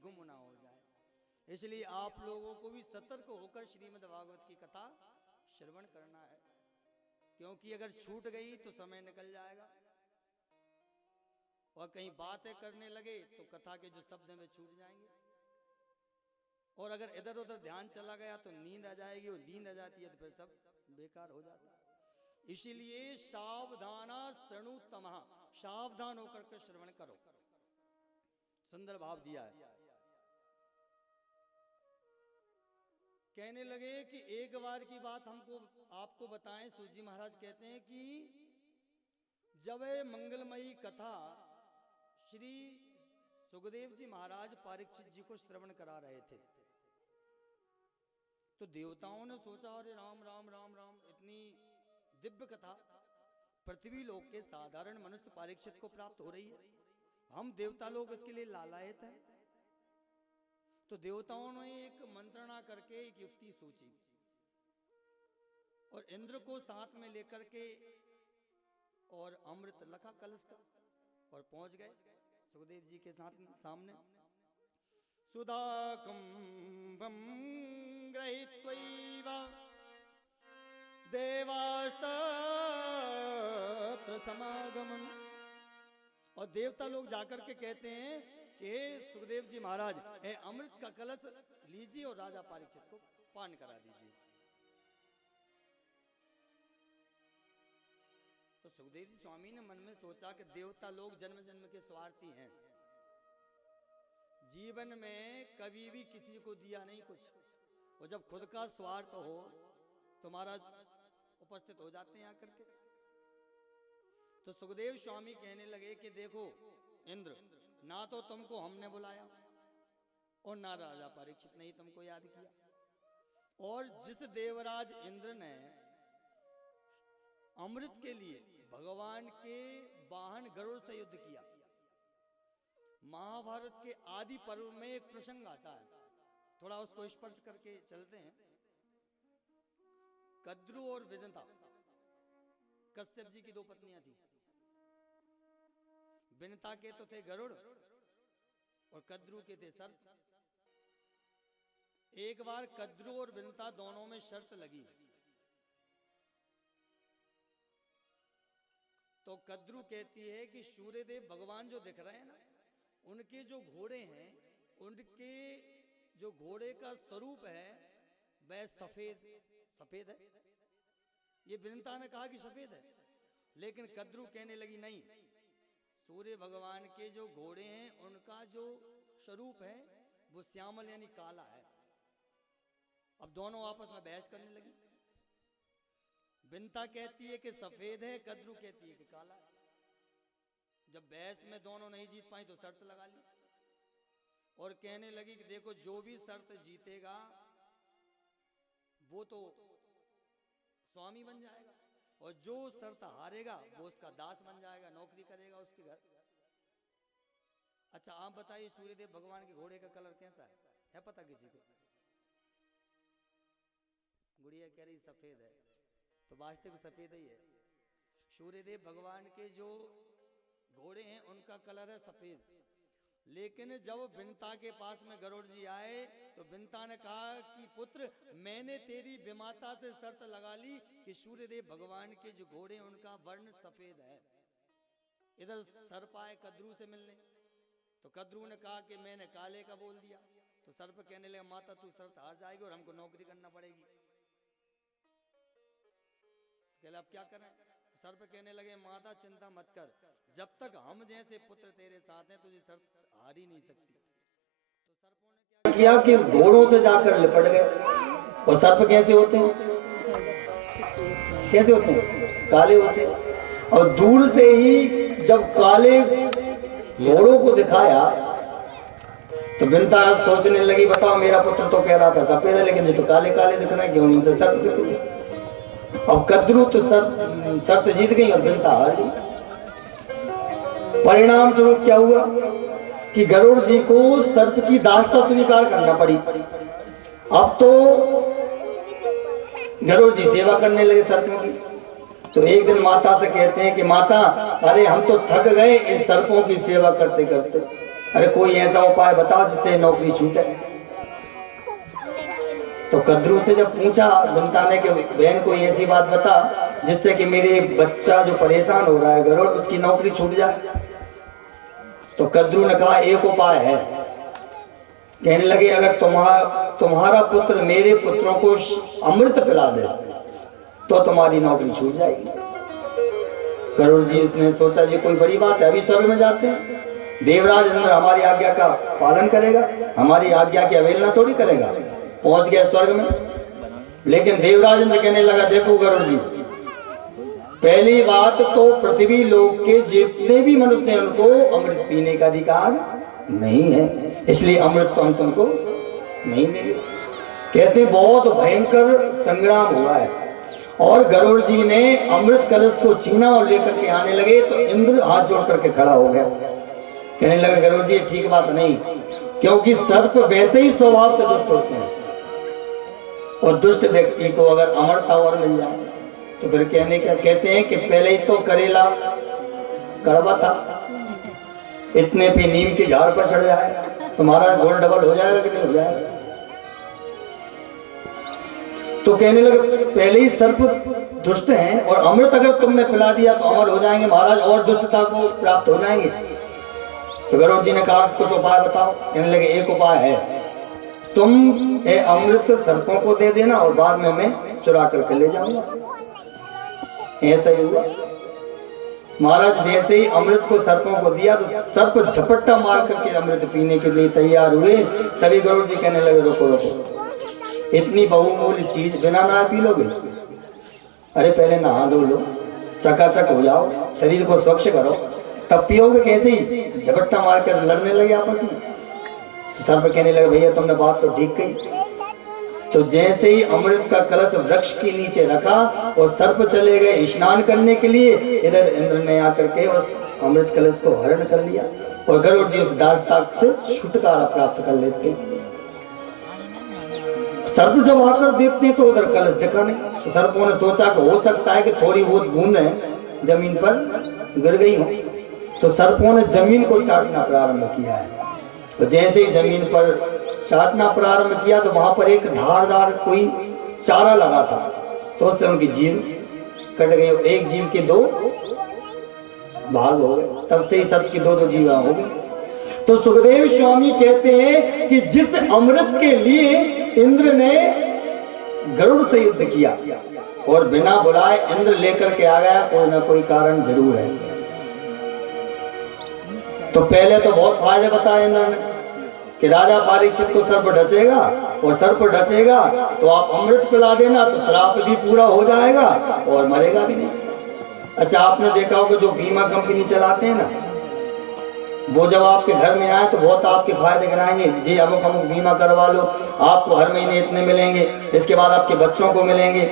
गुम ना हो जाए। इसलिए आप लोगों को भी सतर्क होकर श्रीमद् भागवत की कथा श्रवण करना है, क्योंकि अगर छूट गई तो समय निकल जाएगा और कहीं बातें करने लगे तो कथा के जो शब्द हैं वे छूट जाएंगे, और अगर इधर उधर ध्यान चला गया तो नींद आ जाएगी, और नींद आ जाती है तो फिर सब बेकार हो जाता है। इसीलिए सावधाना शृणुतमः, सावधान होकर के श्रवण करो। सुंदर भाव दिया है। कहने लगे कि एक बार की बात हमको आपको बताएं। सूजी महाराज कहते हैं कि जब मंगलमयी कथा श्री सुखदेव जी महाराज परीक्षित जी को श्रवण करा रहे थे, तो देवताओं ने सोचा अरे राम राम राम राम, इतनी दिव्य कथा पृथ्वी लोक के साधारण मनुष्य परीक्षित को प्राप्त हो रही है, हम देवता लोग इसके लिए लालायत हैं। तो देवताओं ने एक मंत्रणा करके एक युक्ति सोची और इंद्र को साथ में लेकर के और अमृत लखा कलश का और पहुंच गए सुखदेव जी के सामने। सुधा कुंभम गृहीत्वैव देवास्तत्र समागमन, और देवता लोग जाकर के कहते हैं कि सुखदेव जी महाराज अमृत का कलश लीजिए और राजा परीक्षित को पान करा दीजिए। तो सुखदेव जी स्वामी ने मन में सोचा कि देवता लोग जन्म जन्म के स्वार्थी हैं, जीवन में कभी भी किसी को दिया नहीं कुछ, और जब खुद का स्वार्थ हो तो महाराज उपस्थित हो जाते हैं आकर के। तो सुखदेव स्वामी कहने लगे कि देखो इंद्र, ना तो तुमको हमने बुलाया और ना राजा परीक्षित ने तुमको याद किया, और जिस देवराज इंद्र ने अमृत के लिए भगवान के वाहन गरुड़ से युद्ध किया, महाभारत के आदि पर्व में एक प्रसंग आता है, थोड़ा उसको स्पर्श करके चलते हैं। कद्रु और विदंता, कश्यप जी की दो पत्नियां थी। विनता के तो थे गरुड़ और कद्रु के थे सर्प। एक बार कद्रु और विनता दोनों में शर्त लगी, तो कद्रु कहती है कि सूर्यदेव भगवान जो दिख रहे हैं ना, उनके जो घोड़े हैं, उनके जो घोड़े का स्वरूप है वह सफेद है। ये विनता ने कहा कि सफेद है, लेकिन कद्रु कहने लगी नहीं, सूर्य भगवान के जो घोड़े हैं उनका जो स्वरूप है वो श्यामल यानी काला है। अब दोनों आपस में बहस करने लगी। विनता कहती है कि सफेद है, कद्रु कहती है कि काला है। जब बहस में दोनों नहीं जीत पाई तो शर्त लगा ली और कहने लगी कि देखो जो भी शर्त जीतेगा वो तो स्वामी बन जाएगा, और जो शर्त हारेगा वो उसका दास बन जाएगा, नौकरी करेगा उसके घर। अच्छा आप बताइए सूर्यदेव भगवान के घोड़े का कलर कैसा है पता किसी को? गुड़िया कह रही सफेद है, तो वास्तविक सफेद ही है। सूर्यदेव भगवान के जो घोड़े हैं उनका कलर है सफेद, लेकिन जब विनता के पास में गरुड़ जी आए तो विनता ने कहा कि पुत्र, मैंने तेरी विमाता से शर्त लगा ली कि सूर्यदेव भगवान के जो घोड़े हैं उनका वर्ण सफेद है। इधर सर्प आए कद्रु से मिलने, तो कद्रु ने कहा कि मैंने काले का बोल दिया। तो सर्प कहने लगा माता तू शर्त हार जाएगी और हमको नौकरी करना पड़ेगी। कहले अब क्या करें? तो सर्प कहने लगे माता चिंता मत कर, जब तक हम जैसे पुत्र तेरे साथ हैं तुझे शर्त हार ही नहीं सकती। तो सर्पों ने क्या किया कि घोड़ों से जाकर लिपट गए। और सर्प कैसे होते हैं? कैसे होते हैं? काले होते हैं। और दूर से ही जब काले घोड़ों को दिखाया तो विनता सोचने लगी बताओ मेरा पुत्र तो कह रहा था सफेद है, लेकिन ये तो काले काले दिख रहे हैं, क्यों उनसे सर्प दिख रही है। अब कद्रु तो शर्त जीत गई और विनता हार गई। परिणाम स्वरूप क्या हुआ कि गरुड़ जी को सर्प की दासता स्वीकार करना पड़ी। अब तो गरुड़ जी सेवा करने लगे सर्पों की। तो एक दिन माता से कहते हैं कि माता, अरे हम तो थक गए इन सर्पों की सेवा करते करते, अरे कोई ऐसा उपाय बताओ जिससे नौकरी छूटे। तो कद्रू से जब पूछा बिनता ने कि बहन कोई ऐसी बात बता जिससे कि मेरे बच्चा जो परेशान हो रहा है गरुड़, उसकी नौकरी छूट जाए। तो कद्रू ने कहा एक उपाय है। कहने लगे अगर तुम्हारा पुत्र मेरे पुत्रों को अमृत पिला दे तो तुम्हारी नौकरी छूट जाएगी। गरुड़ जी ने सोचा ये कोई बड़ी बात है, अभी स्वर्ग में जाते हैं, देवराज इंद्र हमारी आज्ञा का पालन करेगा, हमारी आज्ञा की अवहेलना थोड़ी करेगा। पहुंच गया स्वर्ग में। लेकिन देवराज इंद्र कहने लगा देखो गरुड़ जी, पहली बात तो पृथ्वी लोक के जितने भी मनुष्य हैं उनको अमृत पीने का अधिकार नहीं है, इसलिए अमृत तो हम तुमको नहीं देंगे। कहते बहुत भयंकर संग्राम हुआ है और गरुड़ जी ने अमृत कलश को छीना और लेकर के आने लगे तो इंद्र हाथ जोड़ करके खड़ा हो गया। कहने लगा गरुड़ जी ठीक बात नहीं, क्योंकि सर्प वैसे ही स्वभाव से दुष्ट होते हैं और दुष्ट व्यक्ति को अगर अमरता और मिल जाए तो फिर कहते हैं कि पहले ही तो करेला कड़वा था, इतने पे नीम के झाड़ पर चढ़ जाए तुम्हारा गुण डबल हो जाएगा कि नहीं हो जाएगा। तो कहने लगे पहले ही सर्प दुष्ट हैं और अमृत अगर तुमने पिला दिया तो अमर हो जाएंगे महाराज और दुष्टता को प्राप्त हो जाएंगे। तो गरुड़ जी ने कहा कुछ उपाय बताओ। कहने लगे एक उपाय है, तुम ये अमृत सर्पों को दे देना और बाद में मैं चुरा करके ले जाऊंगा। ऐसा ही हुआ। महाराज जैसे ही अमृत को सर्पों को दिया तो सर्प झपट्टा मार करके अमृत पीने के लिए तैयार हुए। तभी गरुड़ जी कहने लगे रोको रोको, इतनी बहुमूल्य चीज बिना नहा पी लोगे? अरे पहले नहा धो लो, चकाचक हो जाओ, शरीर को स्वच्छ करो, तब पियोगे। कैसे ही झपट्टा मार कर लड़ने लगे आपस में। तो सर्प कहने लगे भैया तुमने बात तो ठीक कही। तो जैसे ही अमृत का कलश वृक्ष के नीचे रखा और सर्प चले गए स्नान करने के लिए, इधर इंद्र ने आकर के उस अमृत कलश को हरण कर लिया और गरुड़ जी उस दास्ताक से छुटकारा प्राप्त कर लेते। सर्प जब आकर देखते हैं तो उधर कलश दिखा नहीं। तो सर्पों ने सोचा कि हो सकता है कि थोड़ी बहुत बूंदें जमीन पर गिर गई हो। तो सर्पों ने जमीन को चाटना प्रारंभ किया है। तो जैसे ही जमीन पर चाटना प्रारंभ किया तो वहां पर एक धारदार कोई चारा लगा था, तो उससे उनकी जीभ कट गई। एक जीव के दो भाग हो गए, तब से ही सर्प की दो दो जीवा हो गई। तो सुखदेव स्वामी कहते हैं कि जिस अमृत के लिए इंद्र ने गरुड़ से युद्ध किया और बिना बुलाए इंद्र लेकर के आ गया, कोई ना कोई कारण जरूर है। तो पहले तो बहुत फायदे बताए इंद्र ने कि राजा परीक्षित को सर्प डसेगा और सर्प डसेगा तो आप अमृत पिला देना तो श्राप भी पूरा हो जाएगा और मरेगा भी नहीं। अच्छा आपने देखा होगा जो बीमा कंपनी चलाते हैं ना, वो जब आपके घर में आए तो बहुत आपके फायदे गिनाएंगे, जी अमुक अमुक बीमा करवा लो, आपको हर महीने इतने मिलेंगे, इसके बाद आपके बच्चों को मिलेंगे,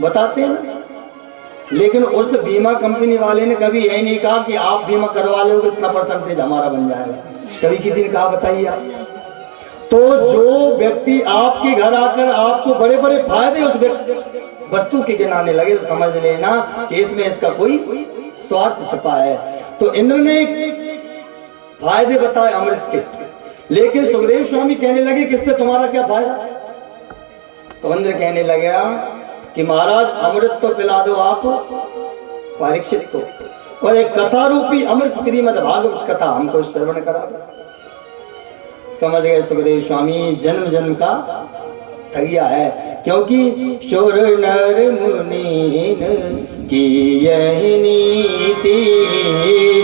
बताते हैं ना। लेकिन उस बीमा कंपनी वाले ने कभी यही नहीं कहा कि आप बीमा करवा लोगे इतना परसेंटेज हमारा बन जाएगा, कभी किसी ने कहा बताइए आप। तो जो व्यक्ति आपके घर आकर आपको बड़े बड़े फायदे उस वस्तु के गिनाने लगे तो समझ लेना कि इसमें इसका कोई स्वार्थ छिपा है। तो इंद्र ने फायदे बताए अमृत के, लेकिन सुखदेव स्वामी कहने लगे कि इससे तुम्हारा क्या फायदा। तो इंद्र कहने लगा कि महाराज अमृत तो पिला दो आप परीक्षित को, और एक कथा रूपी अमृत श्रीमद् भागवत कथा हमको श्रवण करा दो। समझ गए सुखदेव स्वामी, जन्म जन्म का ठगिया है, क्योंकि शोर नर मुनि की यही नीति,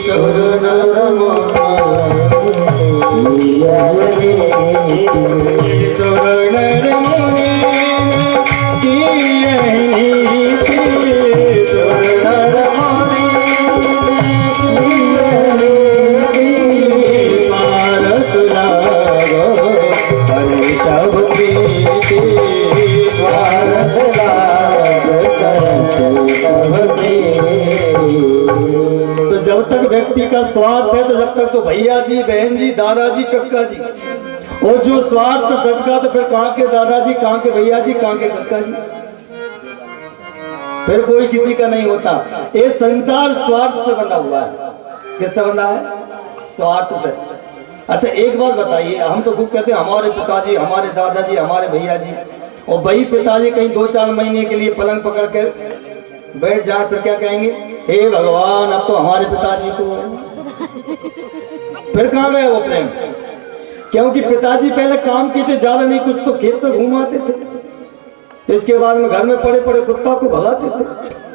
शोर नर मुनि शोर नर मुनि की यही नीति, शोर नर व्यक्ति का स्वार्थ है तो जब तक तो भैया जी, बहन जी, दादाजी, कक्का जी, और जो स्वार्थ सटका तो फिर कहां के दादाजी, कहां के भैया जी, कहां के कक्का जी, फिर कोई किसी का नहीं होता। ये संसार स्वार्थ से बंधा हुआ है। किससे बंधा है? स्वार्थ से। अच्छा एक बात बताइए, हम तो खूब कहते हैं हमारे पिताजी, हमारे दादाजी, हमारे भैया जी, और वही पिताजी कहीं 2-4 महीने के लिए पलंग पकड़ कर बैठ जाए फिर क्या कहेंगे, हे भगवान अब तो हमारे पिताजी को। फिर कहाँ गया वो प्रेम? क्योंकि पिताजी पहले काम किए थे, ज्यादा नहीं कुछ तो खेत में घुमाते थे, इसके बाद में घर में पड़े पड़े कुत्ता को भगाते थे,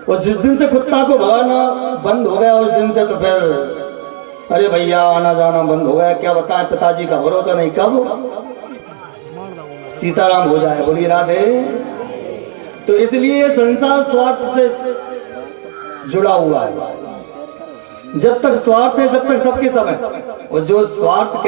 और जिस दिन से कुत्ता को भगाना बंद हो गया उस दिन से तो फिर अरे भैया आना जाना बंद हो गया। क्या बताएं, पिताजी का भरोसा नहीं, कब सीताराम हो जाए। बोलिए राधे। तो इसलिए संसार स्वार्थ से जुड़ा हुआ है। जब तक स्वार्थ है जब तक सबके सब है, और जो स्वार्थ